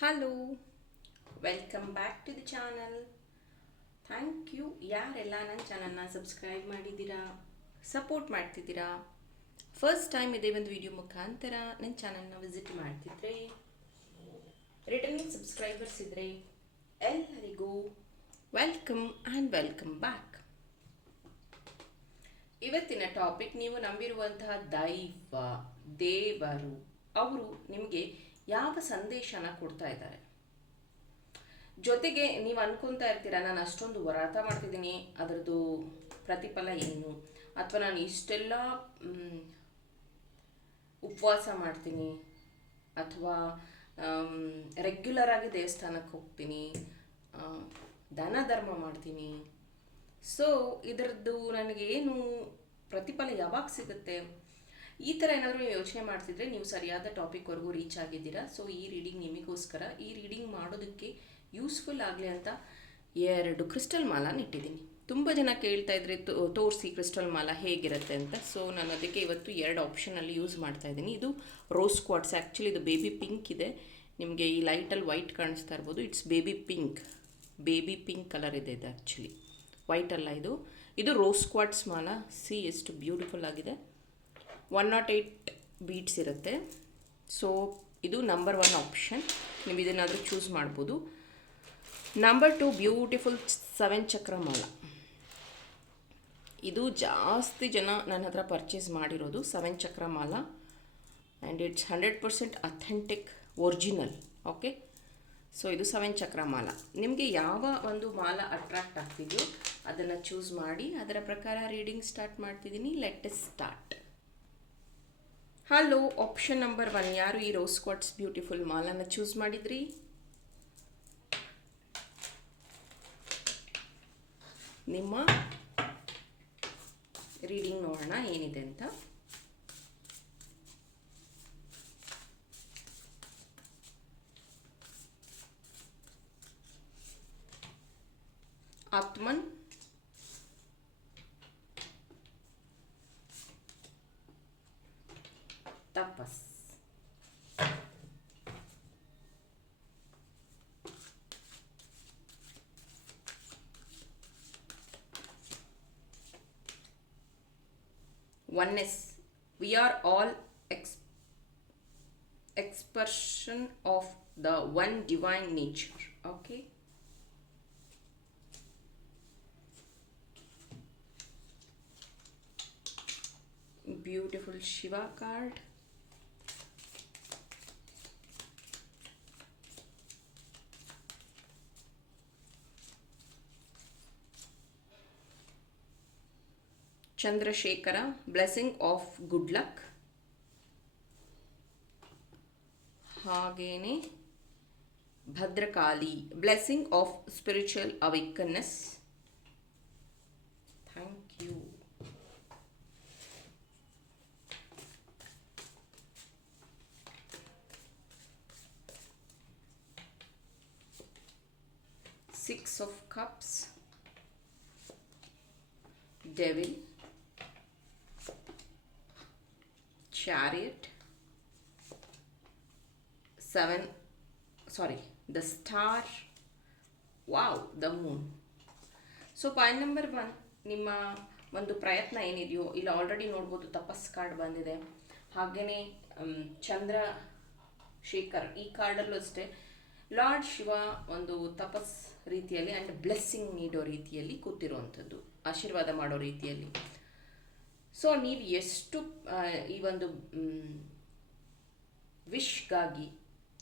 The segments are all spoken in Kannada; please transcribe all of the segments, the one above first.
Hello welcome back to the channel thank you ಯಾರೆಲ್ಲ ನನ್ನ ಚಾನಲ್ನ ಸಬ್ಸ್ಕ್ರೈಬ್ ಮಾಡಿದ್ದೀರಾ? ಸಪೋರ್ಟ್ ಮಾಡ್ತಿದ್ದೀರಾ? ಫಸ್ಟ್ ಟೈಮ್ ಇದೇ ಒಂದು ವಿಡಿಯೋ ಮುಖಾಂತರ ನನ್ನ ಚಾನಲ್ನ ವಿಸಿಟ್ ಮಾಡ್ತಿದ್ರೆ ರಿಟರ್ನಿಂಗ್ ಸಬ್ಸ್ಕ್ರೈಬರ್ಸ್ ಇದ್ದರೆ ಎಲ್ಲರಿಗೂ ವೆಲ್ಕಮ್ ಆ್ಯಂಡ್ ವೆಲ್ಕಮ್ ಬ್ಯಾಕ್ ಇವತ್ತಿನ ಟಾಪಿಕ್ ನೀವು ನಂಬಿರುವಂತಹ ದೈವ, ದೇವರು, ಅವರು ನಿಮಗೆ ಯಾವ ಸಂದೇಶನ ಕೊಡ್ತಾ ಇದ್ದಾರೆ? ಜೊತೆಗೆ ನೀವು ಅನ್ಕೊಂತ ಇರ್ತೀರ, ನಾನು ಅಷ್ಟೊಂದು ವ್ರತ ಮಾಡ್ತಿದ್ದೀನಿ, ಅದರದ್ದು ಪ್ರತಿಫಲ ಏನು? ಅಥವಾ ನಾನು ಇಷ್ಟೆಲ್ಲ ಉಪವಾಸ ಮಾಡ್ತೀನಿ, ಅಥವಾ ರೆಗ್ಯುಲರ್ ಆಗಿ ದೇವಸ್ಥಾನಕ್ಕೆ ಹೋಗ್ತೀನಿ ದಾನ ಧರ್ಮ ಮಾಡ್ತೀನಿ. ಸೊ ಇದರದ್ದು ನನಗೇನು ಪ್ರತಿಫಲ ಯಾವಾಗ ಸಿಗುತ್ತೆ? ಈ ಥರ ಏನಾದರೂ ನೀವು ಯೋಚನೆ ಮಾಡ್ತಿದ್ರೆ ನೀವು ಸರಿಯಾದ ಟಾಪಿಕ್ವರೆಗೂ ರೀಚ್ ಆಗಿದ್ದೀರಾ. ಸೊ ಈ ರೀಡಿಂಗ್ ನಿಮಗೋಸ್ಕರ, ಈ ರೀಡಿಂಗ್ ಮಾಡೋದಕ್ಕೆ ಯೂಸ್ಫುಲ್ ಆಗಲಿ ಅಂತ ಎರಡು ಕ್ರಿಸ್ಟಲ್ ಮಾಲಾ ಇಟ್ಟಿದ್ದೀನಿ ತುಂಬ ಜನ ಕೇಳ್ತಾ ಇದ್ರೆ ತೋರಿಸಿ ಕ್ರಿಸ್ಟಲ್ ಮಾಲ ಹೇಗಿರುತ್ತೆ ಅಂತ. ಸೊ ನಾನು ಅದಕ್ಕೆ ಇವತ್ತು ಎರಡು ಆಪ್ಷನಲ್ಲಿ ಯೂಸ್ ಮಾಡ್ತಾ ಇದ್ದೀನಿ. ಇದು ರೋಸ್ ಕ್ವಾಟ್ಸ್ ಆ್ಯಕ್ಚುಲಿ ಇದು ಬೇಬಿ ಪಿಂಕ್ ಇದೆ. ನಿಮಗೆ ಈ ಲೈಟಲ್ಲಿ ವೈಟ್ ಕಾಣಿಸ್ತಾ ಇರ್ಬೋದು. It's baby pink baby pink colour ಇದೆ ಇದು ಆ್ಯಕ್ಚುಲಿ ವೈಟ್ ಅಲ್ಲ ಇದು. ಇದು ರೋಸ್ ಕ್ವಾಟ್ಸ್ ಮಾಲ. ಸಿ ಎಷ್ಟು ಬ್ಯೂಟಿಫುಲ್ ಆಗಿದೆ. ಒನ್ ನಾಟ್ ಏಯ್ಟ್ ಬೀಟ್ಸ್ ಇರುತ್ತೆ. ಸೊ ಇದು ನಂಬರ್ ಒನ್ ಆಪ್ಷನ್ ನೀವು ಇದನ್ನಾದರೂ ಚೂಸ್ ಮಾಡ್ಬೋದು. Number two beautiful seven chakra ಮಾಲ ಇದು ಜಾಸ್ತಿ ಜನ ನನ್ನ ಹತ್ರ ಪರ್ಚೇಸ್ ಮಾಡಿರೋದು seven chakra mala and it's hundred percent authentic original okay so ಇದು ಸೆವೆನ್ ಚಕ್ರ ಮಾಲ ನಿಮಗೆ ಯಾವ ಒಂದು ಮಾಲ ಅಟ್ರಾಕ್ಟ್ ಆಗ್ತಿದೆಯೋ ಅದನ್ನು ಚೂಸ್ ಮಾಡಿ, ಅದರ ಪ್ರಕಾರ ರೀಡಿಂಗ್ ಸ್ಟಾರ್ಟ್ ಮಾಡ್ತಿದ್ದೀನಿ. Let start hello option number one ಯಾರು ಈ ರೋಸ್ ಕ್ವಾಟ್ಸ್ ಬ್ಯೂಟಿಫುಲ್ ಮಾಲನ್ನು ಚೂಸ್ ಮಾಡಿದ್ರಿ? ನಿಮ್ಮ ರೀಡಿಂಗ್ ನೋಡೋಣ, ಏನಿದೆ ಅಂತ. Atman oneness. We are all ex- expression of the one divine nature okay? Beautiful shiva card Chandrashekhar blessing of good luck ಹಾಗೇನೆ Bhadrakali blessing of spiritual awakeness thank you six of cups devil. Chariot seven, sorry, the star. Wow, the moon. So point number one ನಿಮ್ಮ ಒಂದು ಪ್ರಯತ್ನ ಏನಿದೆಯೋ, ಇಲ್ಲ ಆಲ್ರೆಡಿ ನೋಡ್ಬೋದು ತಪಸ್ ಕಾರ್ಡ್ ಬಂದಿದೆ. ಹಾಗೆಯೇ ಚಂದ್ರ ಶೇಖರ್, ಈ ಕಾರ್ಡಲ್ಲೂ ಅಷ್ಟೇ, ಲಾರ್ಡ್ ಶಿವ ಒಂದು ತಪಸ್ ರೀತಿಯಲ್ಲಿ ಆ್ಯಂಡ್ ಬ್ಲೆಸ್ಸಿಂಗ್ ನೀಡೋ ರೀತಿಯಲ್ಲಿ ಕೂತಿರುವಂಥದ್ದು, ಆಶೀರ್ವಾದ ಮಾಡೋ ರೀತಿಯಲ್ಲಿ. ಸೊ ನೀವು ಎಷ್ಟು ಈ ಒಂದು ವಿಶ್ಗಾಗಿ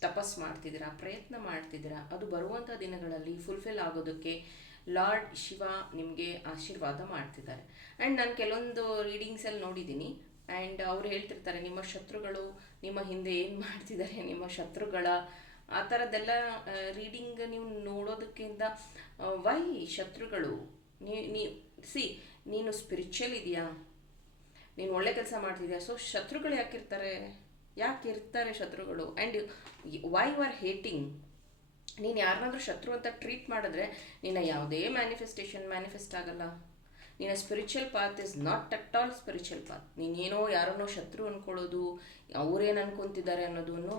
ತಪಸ್ ಮಾಡ್ತಿದ್ದೀರಾ, ಪ್ರಯತ್ನ ಮಾಡ್ತಿದ್ದೀರಾ, ಅದು ಬರುವಂಥ ದಿನಗಳಲ್ಲಿ ಫುಲ್ಫಿಲ್ ಆಗೋದಕ್ಕೆ ಲಾರ್ಡ್ ಶಿವ ನಿಮಗೆ ಆಶೀರ್ವಾದ ಮಾಡ್ತಿದ್ದಾರೆ. ಆ್ಯಂಡ್ ನಾನು ಕೆಲವೊಂದು ರೀಡಿಂಗ್ಸಲ್ಲಿ ನೋಡಿದ್ದೀನಿ. ಆ್ಯಂಡ್ ಅವ್ರು ಹೇಳ್ತಿರ್ತಾರೆ, ನಿಮ್ಮ ಶತ್ರುಗಳು ನಿಮ್ಮ ಹಿಂದೆ ಏನು ಮಾಡ್ತಿದ್ದಾರೆ, ನಿಮ್ಮ ಶತ್ರುಗಳ, ಆ ಥರದ್ದೆಲ್ಲ ರೀಡಿಂಗ್ ನೀವು ನೋಡೋದಕ್ಕಿಂತ ವೈ ಶತ್ರುಗಳು? ನೀ ಸಿ ನೀನು ಸ್ಪಿರಿಚುವಲ್ ಇದೆಯಾ? ನೀನು ಒಳ್ಳೆ ಕೆಲಸ ಮಾಡ್ತಿದ್ಯಾ? ಸೊ ಶತ್ರುಗಳು ಯಾಕಿರ್ತಾರೆ ಯಾಕೆ ಇರ್ತಾರೆ ಶತ್ರುಗಳು? And why you are hating ನೀನು ಯಾರನ್ನಾದರೂ ಶತ್ರು ಅಂತ ಟ್ರೀಟ್ ಮಾಡಿದ್ರೆ ನಿನ್ನ ಯಾವುದೇ ಮ್ಯಾನಿಫೆಸ್ಟೇಷನ್ ಮ್ಯಾನಿಫೆಸ್ಟ್ ಆಗಲ್ಲ. ನಿನ್ನ spiritual path is not at all spiritual path ನೀನೇನೋ ಯಾರನ್ನೋ ಶತ್ರು ಅನ್ಕೊಳ್ಳೋದು, ಅವರೇನು ಅನ್ಕೊಂತಿದ್ದಾರೆ ಅನ್ನೋದನ್ನು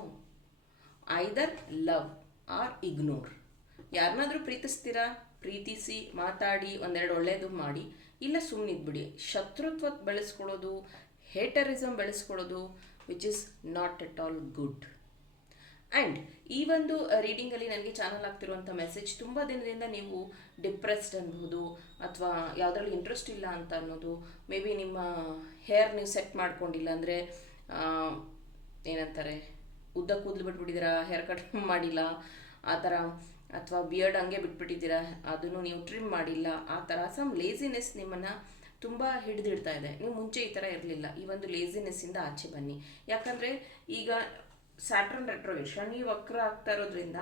ಐದರ್ ಲವ್ ಆರ್ ಇಗ್ನೋರ್ ಯಾರನ್ನಾದರೂ ಪ್ರೀತಿಸ್ತೀರಾ? ಪ್ರೀತಿಸಿ ಮಾತಾಡಿ ಒಂದೆರಡು ಒಳ್ಳೇದು ಮಾಡಿ. ಇಲ್ಲ ಸುಮ್ಮನಿದ್ಬಿಡಿ ಶತ್ರುತ್ವ ಬೆಳೆಸ್ಕೊಳ್ಳೋದು haterism ಬೆಳೆಸ್ಕೊಳ್ಳೋದು which is not at all good and ಈ ಒಂದು ರೀಡಿಂಗಲ್ಲಿ ನನಗೆ ಚಾನಲ್ ಆಗ್ತಿರುವಂಥ ಮೆಸೇಜ್ ತುಂಬ ದಿನದಿಂದ ನೀವು ಡಿಪ್ರೆಸ್ಡ್ ಅನ್ಬೋದು, ಅಥವಾ ಯಾವುದ್ರಲ್ಲಿ ಇಂಟ್ರೆಸ್ಟ್ ಇಲ್ಲ ಅಂತ ಅನ್ನೋದು ಮೇ ಬಿ ನಿಮ್ಮ ಹೇರ್ ನೀವು ಸೆಟ್ ಮಾಡ್ಕೊಂಡಿಲ್ಲ ಅಂದರೆ ಏನಂತಾರೆ, ಉದ್ದ ಕೂದಲು ಬಿಟ್ಬಿಟ್ಟಿದ್ದೀರಾ ಹೇರ್ ಕಟ್ ಮಾಡಿಲ್ಲ, ಆ ಥರ ಅಥವಾ ಬಿಯರ್ಡ್ ಹಂಗೆ ಬಿಟ್ಬಿಟ್ಟಿದ್ದೀರಾ, ಅದನ್ನು ನೀವು ಟ್ರಿಮ್ ಮಾಡಿಲ್ಲ, ಆ ಥರ ಸಮ್ ಲೇಸಿನೆಸ್ ನಿಮ್ಮನ್ನು ತುಂಬ ಹಿಡಿದಿಡ್ತಾ ಇದೆ. ನೀವು ಮುಂಚೆ ಈ ಥರ ಇರಲಿಲ್ಲ. ಈ ಒಂದು ಲೇಸಿನೆಸ್ಸಿಂದ ಆಚೆ ಬನ್ನಿ. ಯಾಕಂದರೆ ಈಗ ಸ್ಯಾಟ್ರನ್ ರೆಟ್ರೋ ಶನಿ ವಕ್ರ ಆಗ್ತಾ ಇರೋದ್ರಿಂದ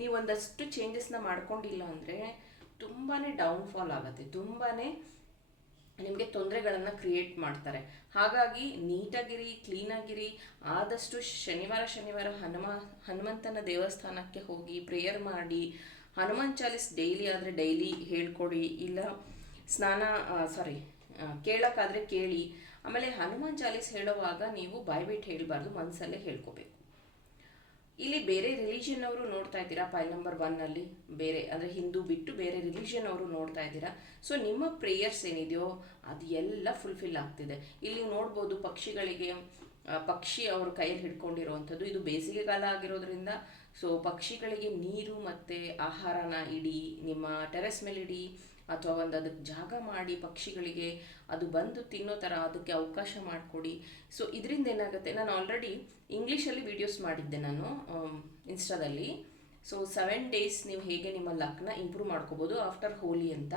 ನೀವು ಒಂದಷ್ಟು ಚೇಂಜಸ್ನ ಮಾಡ್ಕೊಂಡಿಲ್ಲ ಅಂದರೆ ತುಂಬಾ ಡೌನ್ಫಾಲ್ ಆಗುತ್ತೆ. ತುಂಬಾ ನಿಮಗೆ ತೊಂದರೆಗಳನ್ನು ಕ್ರಿಯೇಟ್ ಮಾಡ್ತಾರೆ. ಹಾಗಾಗಿ ನೀಟಾಗಿರಿ ಕ್ಲೀನಾಗಿರಿ ಆದಷ್ಟು ಶನಿವಾರ ಶನಿವಾರ ಹನುಮ, ಹನುಮಂತನ ದೇವಸ್ಥಾನಕ್ಕೆ ಹೋಗಿ ಪ್ರೇಯರ್ ಮಾಡಿ, ಹನುಮಾನ್ ಚಾಲಿಸ್ ಡೈಲಿ ಆದರೆ ಡೈಲಿ ಹೇಳ್ಕೊಡಿ, ಇಲ್ಲ ಸ್ನಾನ ಸಾರಿ ಕೇಳೋಕ್ಕಾದರೆ ಕೇಳಿ, ಆಮೇಲೆ ಹನುಮಾನ್ ಚಾಲಿಸ್ ಹೇಳುವಾಗ ನೀವು ಬಾಯ್ಬಿಟ್ಟು ಹೇಳಬಾರ್ದು ಮನಸ್ಸಲ್ಲೇ ಹೇಳ್ಕೋಬೇಕು. ಇಲ್ಲಿ ಬೇರೆ ರಿಲಿಜಿಯನ್ ಅವರು ನೋಡ್ತಾ ಇದ್ದೀರಾ? ಫೈಲ್ ನಂಬರ್ ಒನ್ನಲ್ಲಿ ಬೇರೆ, ಅಂದರೆ ಹಿಂದೂ ಬಿಟ್ಟು ಬೇರೆ ರಿಲಿಜಿಯನ್ ಅವರು ನೋಡ್ತಾ ಇದ್ದೀರಾ? ಸೊ ನಿಮ್ಮ ಪ್ರೇಯರ್ಸ್ ಏನಿದೆಯೋ ಅದು ಎಲ್ಲ ಫುಲ್ಫಿಲ್ ಆಗ್ತಿದೆ. ಇಲ್ಲಿ ನೋಡ್ಬೋದು ಪಕ್ಷಿಗಳಿಗೆ ಪಕ್ಷಿ ಅವರು ಕೈಯಲ್ಲಿ ಹಿಡ್ಕೊಂಡಿರುವಂಥದ್ದು. ಇದು ಬೇಸಿಗೆಗಾಲ ಆಗಿರೋದ್ರಿಂದ ಸೊ ಪಕ್ಷಿಗಳಿಗೆ ನೀರು ಮತ್ತು ಆಹಾರನ ಇಡಿ, ನಿಮ್ಮ ಟೆರೆಸ್ ಮೇಲೆ ಇಡಿ ಅಥವಾ ಒಂದು ಅದಕ್ಕೆ ಜಾಗ ಮಾಡಿ ಪಕ್ಷಿಗಳಿಗೆ ಅದು ಬಂದು ತಿನ್ನೋ ಥರ ಅದಕ್ಕೆ ಅವಕಾಶ ಮಾಡಿಕೊಡಿ. ಸೊ ಇದರಿಂದ ಏನಾಗುತ್ತೆ, ನಾನು ಆಲ್ರೆಡಿ ಇಂಗ್ಲೀಷಲ್ಲಿ ವೀಡಿಯೋಸ್ ಮಾಡಿದ್ದೆ ನಾನು ಇನ್ಸ್ಟಾದಲ್ಲಿ ಸೊ ಸೆವೆನ್ ಡೇಸ್ ನೀವು ಹೇಗೆ ನಿಮ್ಮ ಲಕ್ನ ಇಂಪ್ರೂವ್ ಮಾಡ್ಕೋಬೋದು ಆಫ್ಟರ್ ಹೋಲಿ ಅಂತ.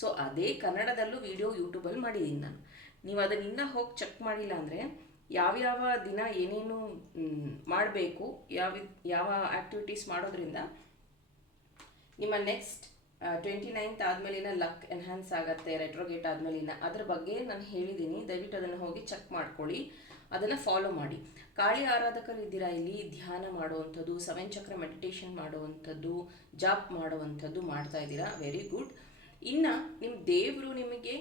ಸೊ ಅದೇ ಕನ್ನಡದಲ್ಲೂ ವಿಡಿಯೋ ಯೂಟ್ಯೂಬಲ್ಲಿ ಮಾಡಿದ್ದೀನಿ ನಾನು. ನೀವು ಅದನ್ನ ಇನ್ನೂ ಹೋಗಿ ಚೆಕ್ ಮಾಡಿಲ್ಲ ಅಂದರೆ ಯಾವ್ಯಾವ ದಿನ ಏನೇನು ಮಾಡಬೇಕು ಯಾವ ಯಾವ ಆ್ಯಕ್ಟಿವಿಟೀಸ್ ಮಾಡೋದ್ರಿಂದ ನಿಮ್ಮ ನೆಕ್ಸ್ಟ್ ಟ್ವೆಂಟಿ ನೈನ್ತ್ ಆದಮೇಲಿನ ಲಕ್ ಎನ್ಹಾನ್ಸ್ ಆಗುತ್ತೆ ರೆಟ್ರೋಗೇಟ್ ಆದಮೇಲಿನ. ಅದ್ರ ಬಗ್ಗೆ ನಾನು ಹೇಳಿದ್ದೀನಿ ದಯವಿಟ್ಟು ಅದನ್ನು ಹೋಗಿ ಚೆಕ್ ಮಾಡ್ಕೊಳ್ಳಿ. ಅದನ್ನು ಫಾಲೋ ಮಾಡಿ. ಕಾಳಿ ಆರಾಧಕರು ಇದ್ದೀರಾ ಇಲ್ಲಿ? ಧ್ಯಾನ ಮಾಡುವಂಥದ್ದು, ಸೆವೆನ್ ಚಕ್ರ ಮೆಡಿಟೇಷನ್ ಮಾಡುವಂಥದ್ದು, ಜಾಪ್ ಮಾಡುವಂಥದ್ದು ಮಾಡ್ತಾ ಇದ್ದೀರಾ? ವೆರಿ ಗುಡ್ ಇನ್ನು ನಿಮ್ಮ ದೇವರು ನಿಮಗೆ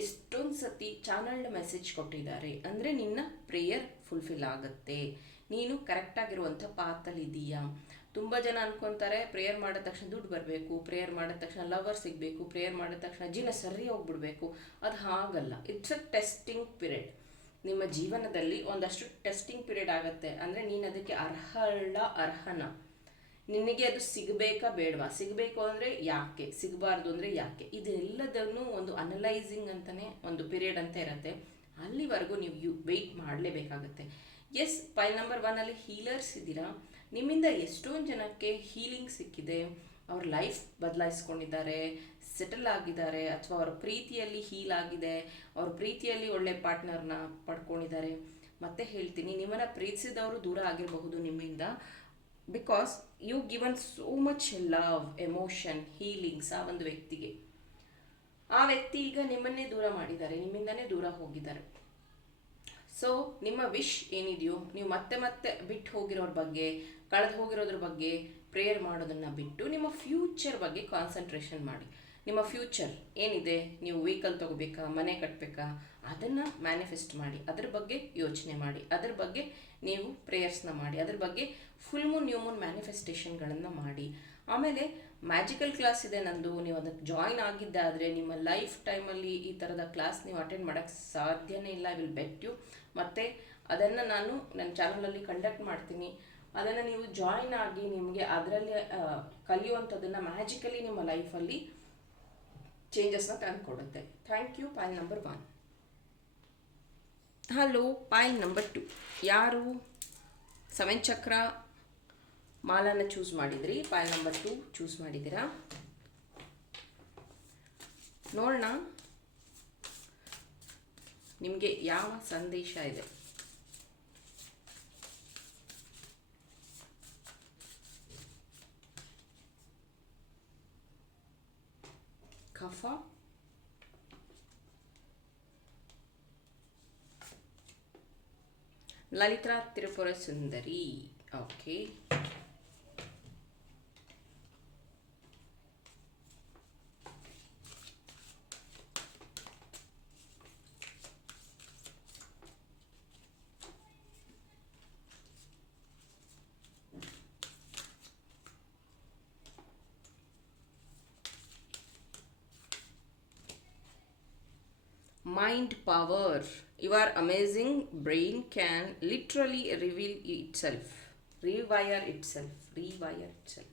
ಎಷ್ಟೊಂದು ಸತಿ ಚಾನಲ್ಡ್ ಮೆಸೇಜ್ ಕೊಟ್ಟಿದ್ದಾರೆ. ಅಂದರೆ ನಿನ್ನ ಪ್ರೇಯರ್ ಫುಲ್ಫಿಲ್ ಆಗುತ್ತೆ. ನೀನು ಕರೆಕ್ಟಾಗಿರುವಂಥ ಪಾತಲ್ಲಿ ಇದೀಯಾ? ತುಂಬ ಜನ ಅನ್ಕೊಂತಾರೆ, ಪ್ರೇಯರ್ ಮಾಡಿದ ತಕ್ಷಣ ದುಡ್ಡು ಬರಬೇಕು, ಪ್ರೇಯರ್ ಮಾಡಿದ ತಕ್ಷಣ ಲವರ್ ಸಿಗಬೇಕು, ಪ್ರೇಯರ್ ಮಾಡಿದ ತಕ್ಷಣ ಜೀವನ ಸರಿ ಹೋಗ್ಬಿಡ್ಬೇಕು. ಅದು ಹಾಗಲ್ಲ. ಇಟ್ಸ್ ಅ ಟೆಸ್ಟಿಂಗ್ ಪಿರಿಯಡ್ ನಿಮ್ಮ ಜೀವನದಲ್ಲಿ ಒಂದಷ್ಟು ಟೆಸ್ಟಿಂಗ್ ಪೀರಿಯಡ್ ಆಗುತ್ತೆ. ಅಂದರೆ ನೀನು ಅದಕ್ಕೆ ಅರ್ಹಳ ಅರ್ಹನ. ನಿನಗೆ ಅದು ಸಿಗಬೇಕಾ ಬೇಡವಾ? ಸಿಗಬೇಕು ಅಂದರೆ ಯಾಕೆ? ಸಿಗಬಾರ್ದು ಅಂದರೆ ಯಾಕೆ? ಇದೆಲ್ಲದನ್ನು ಒಂದು ಅನಲೈಸಿಂಗ್ ಅಂತಲೇ ಒಂದು ಪೀರಿಯಡ್ ಅಂತ ಇರುತ್ತೆ. ಅಲ್ಲಿವರೆಗೂ ನೀವು ಯು ವೆಯ್ಟ್ ಮಾಡಲೇಬೇಕಾಗತ್ತೆ. ಎಸ್ ಫೈಲ್ ನಂಬರ್ ಒನ್ನಲ್ಲಿ ಹೀಲರ್ಸ್ ಇದ್ದೀರಾ ನಿಮ್ಮಿಂದ ಎಷ್ಟೊಂದು ಜನಕ್ಕೆ ಹೀಲಿಂಗ್ ಸಿಕ್ಕಿದೆ. ಅವ್ರ ಲೈಫ್ ಬದಲಾಯಿಸ್ಕೊಂಡಿದ್ದಾರೆ ಸೆಟಲ್ ಆಗಿದ್ದಾರೆ, ಅಥವಾ ಅವ್ರ ಪ್ರೀತಿಯಲ್ಲಿ ಹೀಲ್ ಆಗಿದೆ, ಅವ್ರ ಪ್ರೀತಿಯಲ್ಲಿ ಒಳ್ಳೆ ಪಾರ್ಟ್ನರ್ನ ಪಡ್ಕೊಂಡಿದ್ದಾರೆ. ಮತ್ತೆ ಹೇಳ್ತೀನಿ, ನಿಮ್ಮನ್ನು ಪ್ರೀತಿಸಿದವರು ದೂರ ಆಗಿರಬಹುದು ನಿಮ್ಮಿಂದ because you given so much love emotion healings ಆ ಒಂದು ವ್ಯಕ್ತಿಗೆ. ಆ ವ್ಯಕ್ತಿ ಈಗ ನಿಮ್ಮನ್ನೇ ದೂರ ಮಾಡಿದ್ದಾರೆ, ನಿಮ್ಮಿಂದನೇ ದೂರ ಹೋಗಿದ್ದಾರೆ. ಸೊ ನಿಮ್ಮ ವಿಶ್ ಏನಿದೆಯೋ, ನೀವು ಮತ್ತೆ ಮತ್ತೆ ಬಿಟ್ಟು ಹೋಗಿರೋರ ಬಗ್ಗೆ ಕಳೆದು ಹೋಗಿರೋದ್ರ ಬಗ್ಗೆ ಪ್ರೇಯರ್ ಮಾಡೋದನ್ನು ಬಿಟ್ಟು ನಿಮ್ಮ ಫ್ಯೂಚರ್ ಬಗ್ಗೆ ಕಾನ್ಸಂಟ್ರೇಷನ್ ಮಾಡಿ. ನಿಮ್ಮ ಫ್ಯೂಚರ್ ಏನಿದೆ? ನೀವು ವೆಹಿಕಲ್ ತೊಗೋಬೇಕಾ? ಮನೆ ಕಟ್ಟಬೇಕಾ ಅದನ್ನು ಮ್ಯಾನಿಫೆಸ್ಟ್ ಮಾಡಿ. ಅದ್ರ ಬಗ್ಗೆ ಯೋಚನೆ ಮಾಡಿ. ಅದ್ರ ಬಗ್ಗೆ ನೀವು ಪ್ರೇಯರ್ಸ್ನ ಮಾಡಿ. ಅದ್ರ ಬಗ್ಗೆ ಫುಲ್ ಮೂನ್ ನ್ಯೂ ಮೂನ್ ಮ್ಯಾನಿಫೆಸ್ಟೇಷನ್ಗಳನ್ನು ಮಾಡಿ. ಆಮೇಲೆ ಮ್ಯಾಜಿಕಲ್ ಕ್ಲಾಸ್ ಇದೆ ನಂದು. ನೀವು ಅದಕ್ಕೆ ಜಾಯಿನ್ ಆಗಿದ್ದಾದರೆ ನಿಮ್ಮ ಲೈಫ್ ಟೈಮಲ್ಲಿ ಈ ಥರದ ಕ್ಲಾಸ್ ನೀವು ಅಟೆಂಡ್ ಮಾಡೋಕ್ಕೆ ಸಾಧ್ಯನೇ ಇಲ್ಲ. ವಿಲ್ ಬೆಟ್ ಯು ಮತ್ತು ಅದನ್ನು ನಾನು ನನ್ನ ಚಾನಲಲ್ಲಿ ಕಂಡಕ್ಟ್ ಮಾಡ್ತೀನಿ. ಅದನ್ನು ನೀವು ಜಾಯಿನ್ ಆಗಿ ನಿಮಗೆ ಅದರಲ್ಲಿ ಕಲಿಯುವಂಥದ್ದನ್ನು ಮ್ಯಾಜಿಕಲಿ ನಿಮ್ಮ ಲೈಫಲ್ಲಿ ಚೇಂಜಸ್ನ ತಂದುಕೊಡುತ್ತೆ thank you point number one hello point number two ಯಾರು? ಸೆವೆನ್ ಚಕ್ರ ಮಾಲನ್ನು ಚೂಸ್ ಮಾಡಿದ್ರಿ? ಪಾಯಲ್ ನಂಬರ್ ಟು ಚೂಸ್ ಮಾಡಿದ್ದೀರಾ? ನೋಡೋಣ. ನಿಮಗೆ ಯಾವ ಸಂದೇಶ ಇದೆ? Lalita Tripura Sundari okay. Mind power Your amazing brain can literally reveal itself, rewire itself, rewire itself.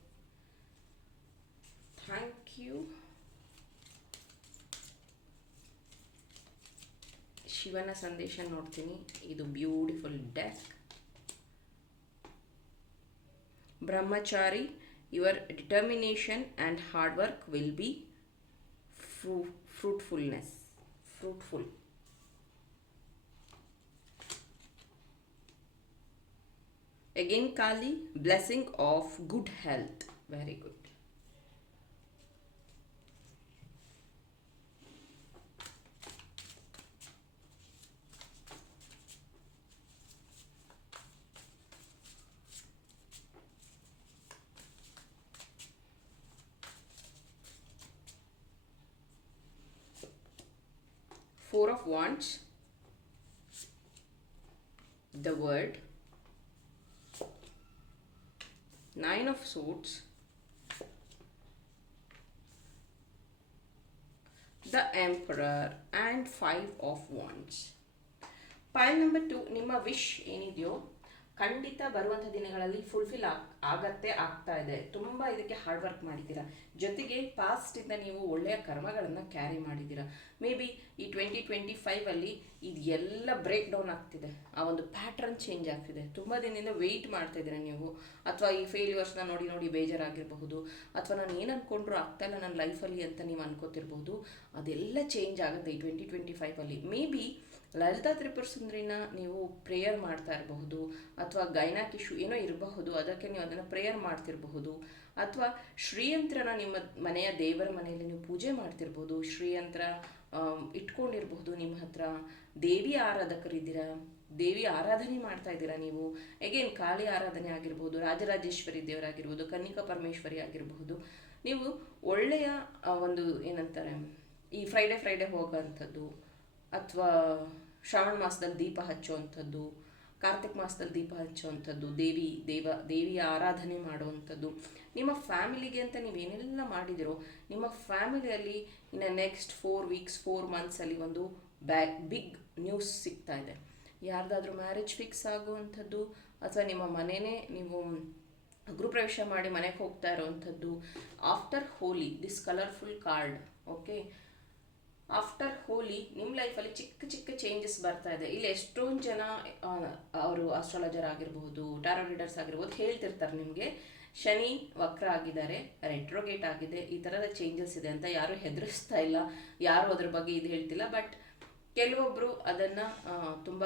Thank you. ಶಿವನ ಸಂದೇಶ ನೋಡ್ತೀನಿ ಇದು beautiful deck brahmachari your determination and hard work will be fruitfulness fruitful again kali blessing of good health. Very good. Four of wands. The word nine of swords the emperor and five of wands pile number two ನಿಮ್ಮ ವಿಶ್ ಏನಿದೆಯೋ ಖಂಡಿತ ಬರುವಂಥ ದಿನಗಳಲ್ಲಿ ಫುಲ್ಫಿಲ್ ಆಗ್, ಆಗತ್ತೆ, ಆಗ್ತಾ ಇದೆ. ತುಂಬ ಇದಕ್ಕೆ ಹಾರ್ಡ್ ವರ್ಕ್ ಮಾಡಿದ್ದೀರಾ? ಜೊತೆಗೆ ಪಾಸ್ಟಿಂದ ನೀವು ಒಳ್ಳೆಯ ಕರ್ಮಗಳನ್ನು ಕ್ಯಾರಿ ಮಾಡಿದ್ದೀರಾ? ಮೇ ಬಿ ಈ ಟ್ವೆಂಟಿ ಟ್ವೆಂಟಿ ಫೈವಲ್ಲಿ ಇದು ಎಲ್ಲ ಬ್ರೇಕ್ ಡೌನ್ ಆಗ್ತಿದೆ. ಆ ಒಂದು ಪ್ಯಾಟ್ರನ್ ಚೇಂಜ್ ಆಗ್ತಿದೆ. ತುಂಬ ದಿನದಿಂದ ವೆಯ್ಟ್ ಮಾಡ್ತಾ ಇದ್ದೀರಾ ನೀವು? ಅಥವಾ ಈ ಫೇಲ್ಯೂರ್ಸ್ನ ನೋಡಿ ನೋಡಿ ಬೇಜಾರಾಗಿರಬಹುದು. ಅಥವಾ ನಾನು ಏನು ಅಂದ್ಕೊಂಡ್ರು ಆಗ್ತಾ ಇಲ್ಲ ನನ್ನ ಲೈಫಲ್ಲಿ ಅಂತ ನೀವು ಅನ್ಕೋತಿರ್ಬೋದು. ಅದೆಲ್ಲ ಚೇಂಜ್ ಆಗುತ್ತೆ ಈ ಟ್ವೆಂಟಿ ಟ್ವೆಂಟಿ ಫೈವಲ್ಲಿ ಮೇ ಬಿ ಲಲಿತಾ ತ್ರಿಪುರ ಸುಂದರಿನ ನೀವು ಪ್ರೇಯರ್ ಮಾಡ್ತಾ ಇರಬಹುದು, ಅಥವಾ ಗೈನಾಕ್ ಇಶ್ಯೂ ಏನೋ ಇರಬಹುದು, ಅದಕ್ಕೆ ನೀವು ಅದನ್ನು ಪ್ರೇಯರ್ ಮಾಡ್ತಿರಬಹುದು, ಅಥವಾ ಶ್ರೀಯಂತ್ರನ ನಿಮ್ಮ ಮನೆಯ ದೇವರ ಮನೆಯಲ್ಲಿ ನೀವು ಪೂಜೆ ಮಾಡ್ತಿರ್ಬೋದು, ಶ್ರೀಯಂತ್ರ ಇಟ್ಕೊಂಡಿರಬಹುದು ನಿಮ್ಮ ಹತ್ರ, ದೇವಿ ಆರಾಧಕರಿದ್ದೀರಾ, ದೇವಿ ಆರಾಧನೆ ಮಾಡ್ತಾ ಇದ್ದೀರಾ ನೀವು ಎಗೇನ್ ಕಾಳಿ ಆರಾಧನೆ ಆಗಿರ್ಬೋದು, ರಾಜರಾಜೇಶ್ವರಿ ದೇವರಾಗಿರ್ಬೋದು, ಕನ್ನಿಕಾ ಪರಮೇಶ್ವರಿ ಆಗಿರಬಹುದು, ನೀವು ಒಳ್ಳೆಯ ಒಂದು ಏನಂತಾರೆ, ಈ ಫ್ರೈಡೆ ಫ್ರೈಡೆ ಹೋಗೋವಂಥದ್ದು ಅಥವಾ ಶ್ರಾವಣ ಮಾಸದಲ್ಲಿ ದೀಪ ಹಚ್ಚುವಂಥದ್ದು, ಕಾರ್ತಿಕ್ ಮಾಸದಲ್ಲಿ ದೀಪ ಹಚ್ಚುವಂಥದ್ದು, ದೇವಿ, ದೇವ, ದೇವಿಯ ಆರಾಧನೆ ಮಾಡುವಂಥದ್ದು. ನಿಮ್ಮ ಫ್ಯಾಮಿಲಿಗೆ ಅಂತ ನೀವೇನೆಲ್ಲ ಮಾಡಿದಿರೋ, ನಿಮ್ಮ ಫ್ಯಾಮಿಲಿಯಲ್ಲಿ ಇನ್ನು ನೆಕ್ಸ್ಟ್ ಫೋರ್ ವೀಕ್ಸ್ ಫೋರ್ ಮಂತ್ಸಲ್ಲಿ ಒಂದು ಬ್ಯಾಗ್ ಬಿಗ್ ನ್ಯೂಸ್ ಸಿಗ್ತಾ ಇದೆ. ಯಾರ್ದಾದ್ರೂ ಮ್ಯಾರೇಜ್ ಫಿಕ್ಸ್ ಆಗುವಂಥದ್ದು, ಅಥವಾ ನಿಮ್ಮ ಮನೆಯೇ ನೀವು ಗೃಹಪ್ರವೇಶ ಮಾಡಿ ಮನೆಗೆ ಹೋಗ್ತಾ ಇರೋವಂಥದ್ದು after Holi this colourful card okay after Holi ನಿಮ್ಮ ಲೈಫಲ್ಲಿ ಚಿಕ್ಕ ಚಿಕ್ಕ ಚೇಂಜಸ್ ಬರ್ತಾ ಇದೆ. ಇಲ್ಲಿ ಎಷ್ಟೊಂದು ಜನ ಅವರು ಆಸ್ಟ್ರಾಲಜರ್ ಆಗಿರಬಹುದು ಟ್ಯಾರೋ ರೀಡರ್ಸ್ ಆಗಿರ್ಬೋದು ಹೇಳ್ತಿರ್ತಾರೆ ನಿಮಗೆ. ಶನಿ ವಕ್ರ ಆಗಿದ್ದಾರೆ ರೆಟ್ರೋಗೇಟ್ ಆಗಿದೆ, ಈ ಥರದ ಚೇಂಜಸ್ ಇದೆ ಅಂತ ಯಾರು ಹೆದರಿಸ್ತಾ ಇಲ್ಲ, ಯಾರು ಅದ್ರ ಬಗ್ಗೆ ಇದು ಹೇಳ್ತಿಲ್ಲ ಬಟ್ ಕೆಲವೊಬ್ಬರು ಅದನ್ನು ತುಂಬ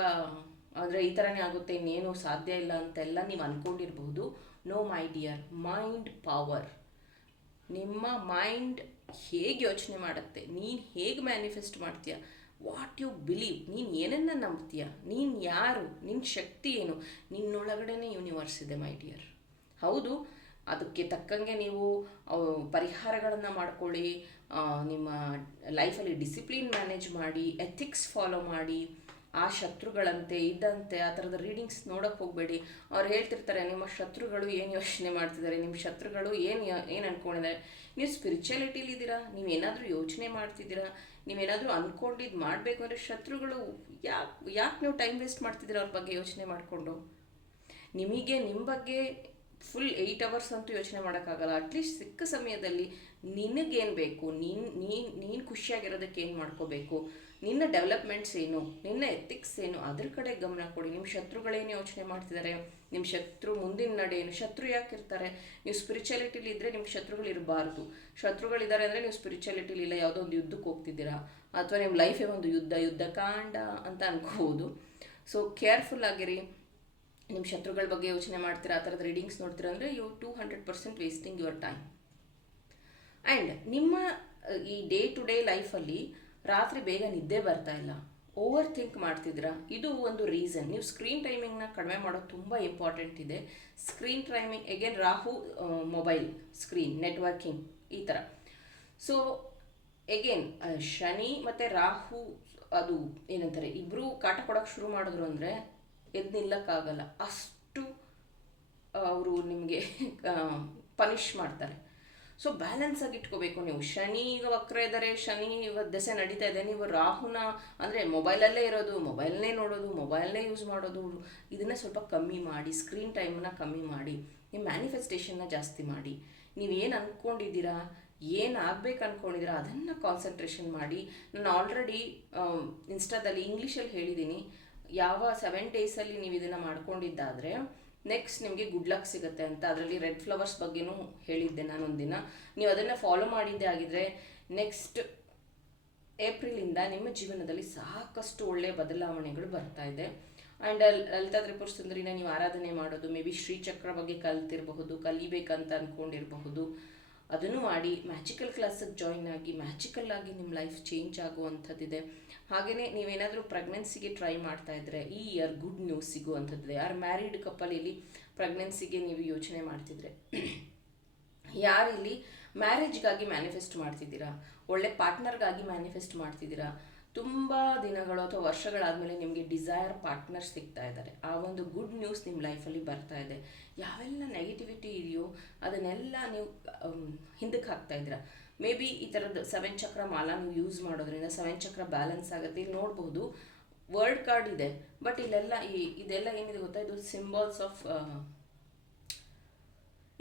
ಅಂದರೆ ಈ ಥರನೇ ಆಗುತ್ತೆ, ಇನ್ನೇನು ಸಾಧ್ಯ ಇಲ್ಲ ಅಂತೆಲ್ಲ ನೀವು ಅಂದ್ಕೊಂಡಿರ್ಬೋದು no my dear mind power ನಿಮ್ಮ ಮೈಂಡ್ ಹೇಗೆ ಯೋಚನೆ ಮಾಡುತ್ತೆ? ನೀನು ಹೇಗೆ ಮ್ಯಾನಿಫೆಸ್ಟ್ ಮಾಡ್ತೀಯ? ವಾಟ್ ಯು ಬಿಲೀವ್ ನೀನು ಏನನ್ನ ನಂಬ್ತೀಯ? ನೀನು ಯಾರು? ನಿನ್ನ ಶಕ್ತಿ ಏನು? ನಿನ್ನೊಳಗಡೆನೇ ಯೂನಿವರ್ಸ್ ಇದೆ ಮೈ ಡಿಯರ್ ಹೌದು, ಅದಕ್ಕೆ ತಕ್ಕಂಗೆ ನೀವು ಪರಿಹಾರಗಳನ್ನು ಮಾಡ್ಕೊಳ್ಳಿ ನಿಮ್ಮ ಲೈಫಲ್ಲಿ ಡಿಸಿಪ್ಲಿನ್ ಮ್ಯಾನೇಜ್ ಮಾಡಿ ಎಥಿಕ್ಸ್ ಫಾಲೋ ಮಾಡಿ ಆ ಶತ್ರುಗಳಂತೆ ಇದ್ದಂತೆ ಆ ಥರದ ರೀಡಿಂಗ್ಸ್ ನೋಡೋಕೆ ಹೋಗಬೇಡಿ. ಅವ್ರು ಹೇಳ್ತಿರ್ತಾರೆ, ನಿಮ್ಮ ಶತ್ರುಗಳು ಏನು ಯೋಚನೆ ಮಾಡ್ತಿದ್ದಾರೆ? ನಿಮ್ಮ ಶತ್ರುಗಳು ಏನು ಏನು ಅನ್ಕೊಂಡಿದ್ದಾರೆ? ನೀವು ಸ್ಪಿರಿಚುಯಾಲಿಟಿಲಿ ಇದ್ದೀರಾ? ನೀವೇನಾದರೂ ಯೋಚನೆ ಮಾಡ್ತಿದ್ದೀರಾ? ನೀವೇನಾದರೂ ಅಂದ್ಕೊಂಡಿದ್ದು ಮಾಡಬೇಕು ಅಂದರೆ ಶತ್ರುಗಳು ಯಾಕೆ ಯಾಕೆ ನೀವು ಟೈಮ್ ವೇಸ್ಟ್ ಮಾಡ್ತಿದ್ದೀರಾ ಅವ್ರ ಬಗ್ಗೆ ಯೋಚನೆ ಮಾಡಿಕೊಂಡು? ನಿಮಗೆ ನಿಮ್ಮ ಬಗ್ಗೆ ಫುಲ್ ಏಯ್ಟ್ ಅವರ್ಸ್ ಅಂತೂ ಯೋಚನೆ ಮಾಡೋಕ್ಕಾಗಲ್ಲ. ಅಟ್ಲೀಸ್ಟ್ ಸಿಕ್ಕ ಸಮಯದಲ್ಲಿ ನಿನಗೇನು ಬೇಕು? ನೀನು ನೀನು ನೀನು ಖುಷಿಯಾಗಿರೋದಕ್ಕೆ ಏನು ಮಾಡ್ಕೋಬೇಕು? ನಿನ್ನ ಡೆವಲಪ್ಮೆಂಟ್ಸ್ ಏನು, ನಿನ್ನ ಎಥಿಕ್ಸ್ ಏನು, ಅದ್ರ ಕಡೆ ಗಮನ ಕೊಡಿ. ನಿಮ್ಮ ಶತ್ರುಗಳೇನು ಯೋಚನೆ ಮಾಡ್ತಿದ್ದಾರೆ ನಿಮ್ಮ ಶತ್ರು ಮುಂದಿನ ನಡೆ ಏನು? ಶತ್ರು ಯಾಕೆ ಇರ್ತಾರೆ ನೀವು ಸ್ಪಿರಿಚುಯಾಲಿಟಿಲಿ ಇದ್ದರೆ ನಿಮ್ಮ ಶತ್ರುಗಳು ಇರಬಾರ್ದು. ಶತ್ರುಗಳಿದ್ದಾರೆ ಅಂದರೆ ನೀವು ಸ್ಪಿರಿಚುಯಾಲಿಟಿಲಿ ಇಲ್ಲ, ಯಾವುದೋ ಒಂದು ಯುದ್ಧಕ್ಕೆ ಹೋಗ್ತಿದ್ದೀರಾ? ಅಥವಾ ನಿಮ್ಮ ಲೈಫೇ ಒಂದು ಯುದ್ಧ ಯುದ್ಧ ಕಾಂಡ ಅಂತ ಅನ್ಕೋಬೋದು. ಸೊ ಕೇರ್ಫುಲ್ ಆಗಿರಿ. ನಿಮ್ಮ ಶತ್ರುಗಳ ಬಗ್ಗೆ ಯೋಚನೆ ಮಾಡ್ತೀರಾ? ಆ ಥರದ ರೀಡಿಂಗ್ಸ್ ನೋಡ್ತೀರಾ ಅಂದರೆ you two hundred percent wasting your time and ನಿಮ್ಮ, ಈ ಡೇ ಟು ಡೇ ಲೈಫಲ್ಲಿ ರಾತ್ರಿ ಬೇಗ ನಿದ್ದೆ ಬರ್ತಾ ಇಲ್ಲ. ಓವರ್ ಥಿಂಕ್ ಮಾಡ್ತಿದ್ದೀರಾ ಇದು ಒಂದು ರೀಸನ್ ನೀವು ಸ್ಕ್ರೀನ್ ಟೈಮಿಂಗ್ನ ಕಡಿಮೆ ಮಾಡೋದು ತುಂಬ ಇಂಪಾರ್ಟೆಂಟ್ ಇದೆ. Screen timing again Rahu mobile screen networking ಈ ಥರ ಸೊ ಎಗೇನ್ ಶನಿ ಮತ್ತು ರಾಹು, ಅದು ಏನಂತಾರೆ ಇಬ್ಬರು ಕಾಟ ಕೊಡೋಕ್ಕೆ ಶುರು ಮಾಡಿದ್ರು ಅಂದರೆ ಎದ್ದು ನಿಲ್ಲಕ್ಕಾಗಲ್ಲ. ಅಷ್ಟು ಅವರು ನಿಮಗೆ ಪನಿಷ್ ಮಾಡ್ತಾರೆ. ಸೊ ಬ್ಯಾಲೆನ್ಸ್ ಆಗಿ ಇಟ್ಕೋಬೇಕು. ನೀವು ಶನಿ ಈಗ ವಕ್ರ ಇದ್ದಾರೆ ಶನಿ ಇವತ್ತು ದೆಸೆ ನಡೀತಾ ಇದೆ. ನೀವು ರಾಹುನ, ಅಂದರೆ ಮೊಬೈಲಲ್ಲೇ ಇರೋದು ಮೊಬೈಲ್ನೇ ನೋಡೋದು ಮೊಬೈಲ್ನೇ ಯೂಸ್ ಮಾಡೋದು, ಇದನ್ನು ಸ್ವಲ್ಪ ಕಮ್ಮಿ ಮಾಡಿ ಸ್ಕ್ರೀನ್ ಟೈಮನ್ನ ಕಮ್ಮಿ ಮಾಡಿ, ನಿಮ್ಮ ಮ್ಯಾನಿಫೆಸ್ಟೇಷನ್ನ ಜಾಸ್ತಿ ಮಾಡಿ. ನೀವೇನು ಅಂದ್ಕೊಂಡಿದ್ದೀರಾ ಏನು ಆಗ್ಬೇಕು ಅಂದ್ಕೊಂಡಿದ್ದೀರಾ ಅದನ್ನು ಕಾನ್ಸಂಟ್ರೇಷನ್ ಮಾಡಿ. ನಾನು ಆಲ್ರೆಡಿ ಇನ್ಸ್ಟಾದಲ್ಲಿ ಇಂಗ್ಲೀಷಲ್ಲಿ ಹೇಳಿದ್ದೀನಿ ಯಾವ ಸೆವೆನ್ ಡೇಸಲ್ಲಿ ನೀವು ಇದನ್ನು ಮಾಡ್ಕೊಂಡಿದ್ದಾದರೆ ನೆಕ್ಸ್ಟ್ ನಿಮಗೆ ಗುಡ್ ಲಕ್ ಸಿಗುತ್ತೆ ಅಂತ ಅದರಲ್ಲಿ ರೆಡ್ ಫ್ಲವರ್ಸ್ ಬಗ್ಗೆನೂ ಹೇಳಿದ್ದೆ ನಾನು ಒಂದಿನ ನೀವು ಅದನ್ನು ಫಾಲೋ ಮಾಡಿದ್ದೇ ಆಗಿದ್ರೆ ನೆಕ್ಸ್ಟ್ ಏಪ್ರಿಲಿಂದ ನಿಮ್ಮ ಜೀವನದಲ್ಲಿ ಸಾಕಷ್ಟು ಒಳ್ಳೆಯ ಬದಲಾವಣೆಗಳು ಬರ್ತಾ ಇದೆ. ಆ್ಯಂಡ್ ಲಲಿತಾ ತ್ರಿಪುರ ಸುಂದರಿನ ನೀವು ಆರಾಧನೆ ಮಾಡೋದು ಮೇ ಬಿ ಶ್ರೀಚಕ್ರ ಬಗ್ಗೆ ಕಲ್ತಿರಬಹುದು, ಕಲಿಬೇಕಂತ ಅಂದ್ಕೊಂಡಿರಬಹುದು ಅದನ್ನು ಮಾಡಿ ಮ್ಯಾಜಿಕಲ್ ಕ್ಲಾಸಿಗೆ ಜಾಯಿನ್ ಆಗಿ ಮ್ಯಾಜಿಕಲ್ ಆಗಿ ನಿಮ್ಮ ಲೈಫ್ ಚೇಂಜ್ ಆಗುವಂಥದ್ದಿದೆ. ಹಾಗೆಯೇ ನೀವೇನಾದರೂ ಪ್ರೆಗ್ನೆನ್ಸಿಗೆ ಟ್ರೈ ಮಾಡ್ತಾ ಇದ್ದರೆ ಈ ಇಯರ್ ಗುಡ್ ನ್ಯೂಸ್ ಸಿಗುವಂಥದ್ದಿದೆ. ಯಾರು ಮ್ಯಾರಿಡ್ ಕಪ್ಪಲಲ್ಲಿ ಪ್ರೆಗ್ನೆನ್ಸಿಗೆ ನೀವು ಯೋಚನೆ ಮಾಡ್ತಿದ್ರೆ ಯಾರಿಲ್ಲಿ ಮ್ಯಾರೇಜ್ಗಾಗಿ ಮ್ಯಾನಿಫೆಸ್ಟ್ ಮಾಡ್ತಿದ್ದೀರಾ? ಒಳ್ಳೆ ಪಾರ್ಟ್ನರ್ಗಾಗಿ ಮ್ಯಾನಿಫೆಸ್ಟ್ ಮಾಡ್ತಿದ್ದೀರಾ? ತುಂಬ ದಿನಗಳು ಅಥವಾ ವರ್ಷಗಳಾದಮೇಲೆ ನಿಮಗೆ ಡಿಸೈರ್ ಪಾರ್ಟ್ನರ್ ಸಿಗ್ತಾ ಇದ್ದಾರೆ. ಆ ಒಂದು ಗುಡ್ ನ್ಯೂಸ್ ನಿಮ್ಮ ಲೈಫಲ್ಲಿ ಬರ್ತಾ ಇದೆ. ಯಾವೆಲ್ಲ ನೆಗೆಟಿವಿಟಿ ಇದೆಯೋ ಅದನ್ನೆಲ್ಲ ನೀವು ಹಿಂದಕ್ಕೆ ಹಾಕ್ತಾ ಇದ್ದೀರಾ? ಮೇ ಬಿ ಈ ಥರದ್ದು ಸೆವೆನ್ ಚಕ್ರ ಮಾಲ ನೀವು ಯೂಸ್ ಮಾಡೋದ್ರಿಂದ ಸೆವೆನ್ ಚಕ್ರ ಬ್ಯಾಲೆನ್ಸ್ ಆಗುತ್ತೆ. ಇಲ್ಲಿ ನೋಡ್ಬೋದು ವರ್ಲ್ಡ್ ಕಾರ್ಡ್ ಇದೆ ಬಟ್ ಇಲ್ಲೆಲ್ಲ ಈ, ಇದೆಲ್ಲ ಏನಿದೆ ಗೊತ್ತಾ? ಇದು ಸಿಂಬಲ್ಸ್ ಆಫ್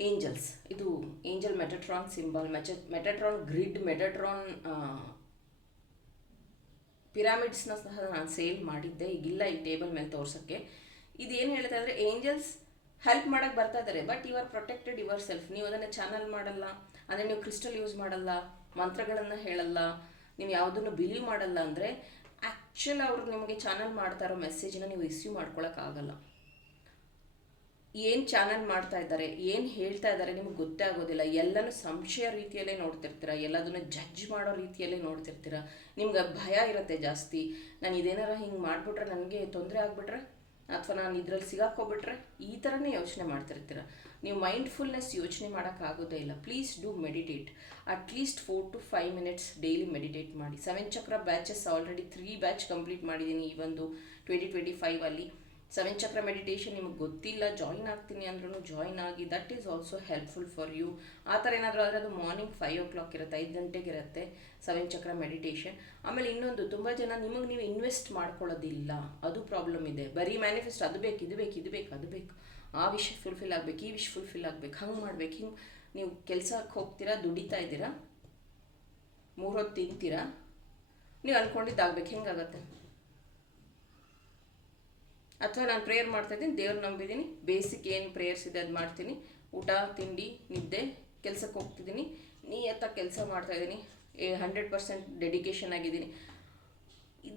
ಏಂಜಲ್ಸ್ ಇದು ಏಂಜಲ್ ಮೆಟಟ್ರಾನ್ ಸಿಂಬಲ್ ಮೆಚ ಮೆಟಟ್ರಾನ್ ಗ್ರಿಡ್ ಮೆಟಟ್ರಾನ್ ಪಿರಾಮಿಡ್ಸ್ನ ಸಹ ನಾನು ಸೇಲ್ ಮಾಡಿದ್ದೆ, ಈಗಿಲ್ಲ ಈ ಟೇಬಲ್ ಮೇಲೆ ತೋರ್ಸೋಕ್ಕೆ. ಇದು ಏನು ಹೇಳ್ತಾ ಇದ್ರೆ ಏಂಜಲ್ಸ್ ಹೆಲ್ಪ್ ಮಾಡೋಕ್ಕೆ ಬರ್ತಾ ಇದ್ದಾರೆ, but you are protected yourself. ನೀವು ಅದನ್ನು ಚಾನಲ್ ಮಾಡಲ್ಲ, ಅಂದರೆ ನೀವು ಕ್ರಿಸ್ಟಲ್ ಯೂಸ್ ಮಾಡಲ್ಲ, ಮಂತ್ರಗಳನ್ನು ಹೇಳಲ್ಲ, ನೀವು ಯಾವುದನ್ನು ಬಿಲೀವ್ ಮಾಡಲ್ಲ ಅಂದರೆ ಆ್ಯಕ್ಚುಲ್ ಅವರು ನಿಮಗೆ ಚಾನಲ್ ಮಾಡ್ತಾ ಇರೋ ಮೆಸೇಜನ್ನ ನೀವು ರಿಸೀವ್ ಮಾಡ್ಕೊಳಕ್ಕಾಗಲ್ಲ ಏನು ಚಾನಲ್ ಮಾಡ್ತಾ ಇದ್ದಾರೆ, ಏನು ಹೇಳ್ತಾ ಇದ್ದಾರೆ ನಿಮ್ಗೆ ಗೊತ್ತೇ ಆಗೋದಿಲ್ಲ. ಎಲ್ಲನೂ ಸಂಶಯ ರೀತಿಯಲ್ಲೇ ನೋಡ್ತಿರ್ತೀರ, ಎಲ್ಲದನ್ನು ಜಡ್ಜ್ ಮಾಡೋ ರೀತಿಯಲ್ಲೇ ನೋಡ್ತಿರ್ತೀರ. ನಿಮ್ಗೆ ಭಯ ಇರುತ್ತೆ ಜಾಸ್ತಿ. ನಾನು ಇದೇನಾರ ಹಿಂಗೆ ಮಾಡಿಬಿಟ್ರೆ ನನಗೆ ತೊಂದರೆ ಆಗಿಬಿಟ್ರೆ, ಅಥವಾ ನಾನು ಇದ್ರಲ್ಲಿ ಸಿಗಾಕೋಬಿಟ್ರೆ ಈ ಥರನೇ ಯೋಚನೆ ಮಾಡ್ತಿರ್ತೀರ. ನೀವು ಮೈಂಡ್ಫುಲ್ನೆಸ್ ಯೋಚನೆ ಮಾಡೋಕ್ಕಾಗೋದೇ ಇಲ್ಲ. Please do meditate at least four to five minutes daily meditate ಮಾಡಿ. Seven chakra batches already three batch complete ಮಾಡಿದ್ದೀನಿ ಈ ಒಂದು ಟ್ವೆಂಟಿ ಟ್ವೆಂಟಿ ಫೈವಲ್ಲಿ ಸೆವೆನ್ ಚಕ್ರ ಮೆಡಿಟೇಷನ್ ನಿಮಗೆ ಗೊತ್ತಿಲ್ಲ ಜಾಯಿನ್ ಆಗ್ತೀನಿ ಅಂದ್ರೂ ಜಾಯಿನ್ ಆಗಿ that is also helpful for you ಆ ಥರ ಏನಾದರೂ ಆದರೆ ಅದು ಮಾರ್ನಿಂಗ್ ಫೈವ್ ಓ ಕ್ಲಾಕ್ ಇರುತ್ತೆ, ಐದು ಗಂಟೆಗೆ ಇರುತ್ತೆ ಸೆವೆನ್ ಚಕ್ರ ಮೆಡಿಟೇಷನ್ ಆಮೇಲೆ ಇನ್ನೊಂದು, ತುಂಬ ಜನ ನಿಮಗೆ ನೀವು ಇನ್ವೆಸ್ಟ್ ಮಾಡ್ಕೊಳ್ಳೋದಿಲ್ಲ. ಅದು ಪ್ರಾಬ್ಲಮ್ ಇದೆ. ಬರೀ ಮ್ಯಾನಿಫೆಸ್ಟ್ ಅದು ಬೇಕು, ಇದು ಬೇಕು ಇದು ಬೇಕು, ಅದು ಬೇಕು. ಆ ವಿಷ್ ಫುಲ್ಫಿಲ್ ಆಗಬೇಕು, ಈ ವಿಷ್ ಫುಲ್ಫಿಲ್ ಆಗಬೇಕು, ಹಂಗೆ ಮಾಡ್ಬೇಕು. ಹಿಂಗೆ ನೀವು ಕೆಲಸಕ್ಕೆ ಹೋಗ್ತೀರಾ, ದುಡಿತಾ ಇದ್ದೀರಾ, ಮೂರು ಹೊತ್ತು ತಿಂತೀರಾ, ನೀವು ಅಂದ್ಕೊಂಡಿದ್ದಾಗಬೇಕು ಹೆಂಗಾಗತ್ತೆ? ಅಥವಾ ನಾನು ಪ್ರೇಯರ್ ಮಾಡ್ತಾ ಇದ್ದೀನಿ, ದೇವ್ರು ನಂಬಿದ್ದೀನಿ ಬೇಸಿಕ್ ಏನು ಪ್ರೇಯರ್ಸ್ ಇದೆ ಅದು ಮಾಡ್ತೀನಿ. ಊಟ, ತಿಂಡಿ, ನಿದ್ದೆ ಕೆಲಸಕ್ಕೆ ಹೋಗ್ತಿದ್ದೀನಿ. ನಿಯತ್ತಾಗಿ ಕೆಲಸ ಮಾಡ್ತಾ ಇದ್ದೀನಿ. ಹಂಡ್ರೆಡ್ ಪರ್ಸೆಂಟ್ ಡೆಡಿಕೇಶನ್ ಆಗಿದ್ದೀನಿ.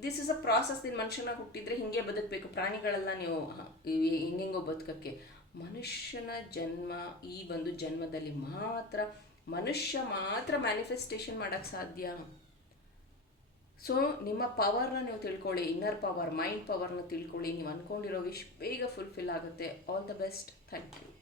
ದಿಸ್ ಇಸ್ ಅ ಪ್ರಾಸೆಸ್ ನಿನ್ನ ಮನುಷ್ಯನ ಹುಟ್ಟಿದ್ರೆ ಹಿಂಗೆ ಬದುಕಬೇಕು. ಪ್ರಾಣಿಗಳೆಲ್ಲ ನೀವು ಹಿಂಗೆಂಗೋ ಬದುಕಕ್ಕೆ. ಮನುಷ್ಯನ ಜನ್ಮ, ಈ ಒಂದು ಜನ್ಮದಲ್ಲಿ ಮಾತ್ರ, ಮನುಷ್ಯ ಮಾತ್ರ ಮ್ಯಾನಿಫೆಸ್ಟೇಷನ್ ಮಾಡೋಕ್ಕೆ ಸಾಧ್ಯ. ಸೊ ನಿಮ್ಮ ಪವರ್ನ ನೀವು ತಿಳ್ಕೊಳ್ಳಿ ಇನ್ನರ್ ಪವರ್ ಮೈಂಡ್ ಪವರ್ನ ತಿಳ್ಕೊಳ್ಳಿ. ನೀವು ಅಂದ್ಕೊಂಡಿರೋ ವಿಶ್ ಬೇಗ ಫುಲ್ಫಿಲ್ ಆಗುತ್ತೆ. All the best thank you